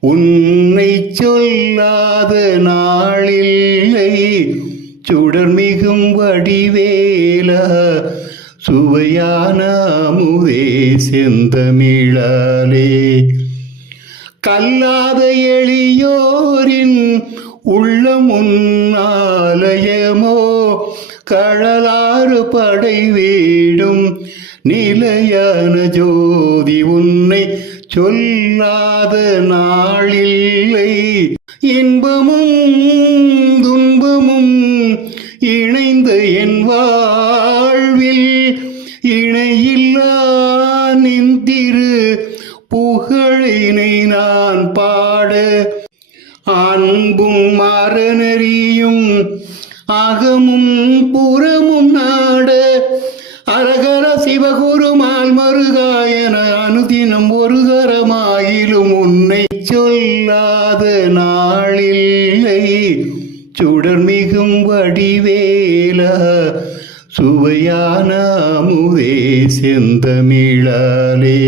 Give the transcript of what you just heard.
உன்னை சொல்லாத நாளில்லை. சுடர்மிகும் வடிவேலா சுவையான அமுதே செந்தமிழாலே. கல்லாத எளியோரின் உள்ளம் உன்னாலயமோ, கழலாறு படை வீடும் நிலையான ஜோதி. உன்னை சொல்லாத நாளில்லை. இன்பமும் துன்பமும் இணைந்த என் வாழ்வில் இணையில்லா நின்றிரு புகழினை நான் பாட. அன்பும் மரணறியும் அகமும் புறமும் நாட. அரகர சிவகுருமால் மருகாயன அனுதினம் ஒரு தரமாயிலும் உன்னை சொல்லாத நாளில்லை. சுடர்மிகும் வடிவேலா சுவையான அமுதே செந்தமிழாலே.